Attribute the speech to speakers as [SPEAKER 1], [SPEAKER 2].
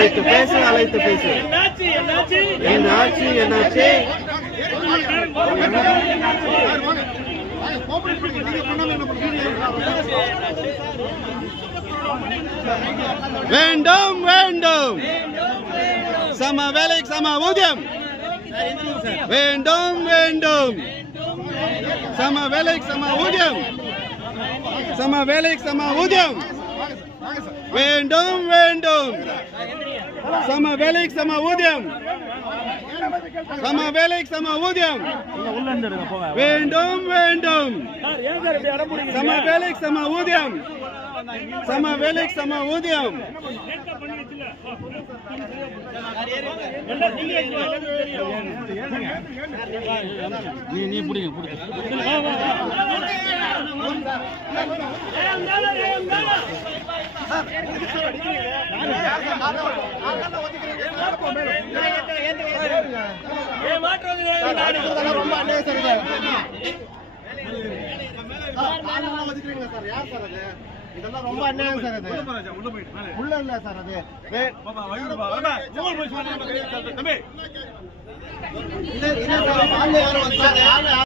[SPEAKER 1] அழைத்து பேசு அழைத்து பேசு.
[SPEAKER 2] என்னாச்சு என்னாச்சு?
[SPEAKER 1] என் ஆட்சி என்னாச்சு? வேண்டும் வேண்டும். சம வேலைக்கு சம ஊதியம். வேண்டும் வேண்டும். சம வேலைக்கு சம ஊதியம். சம வேலைக்கு சம ஊதியம். வேண்டும் வேண்டும். சம வேலைக்கு சம ஊதியம். சம வேலைக்கு சம ஊதியம். வேண்டும் வேண்டும். சம வேலைக்கு சம ஊதியம். சம வேலைக்கு சம ஊதியம்.
[SPEAKER 2] நீ நீ பிடிங்க பிடிங்க.
[SPEAKER 1] ரொம்ப அநியாயம் சார் சார், யார் சார் அது? இதெல்லாம் ரொம்ப அநியாயம் சார் அது. உள்ள இல்ல சார் அது இல்ல இல்ல சார் யாரும் வந்தாங்க.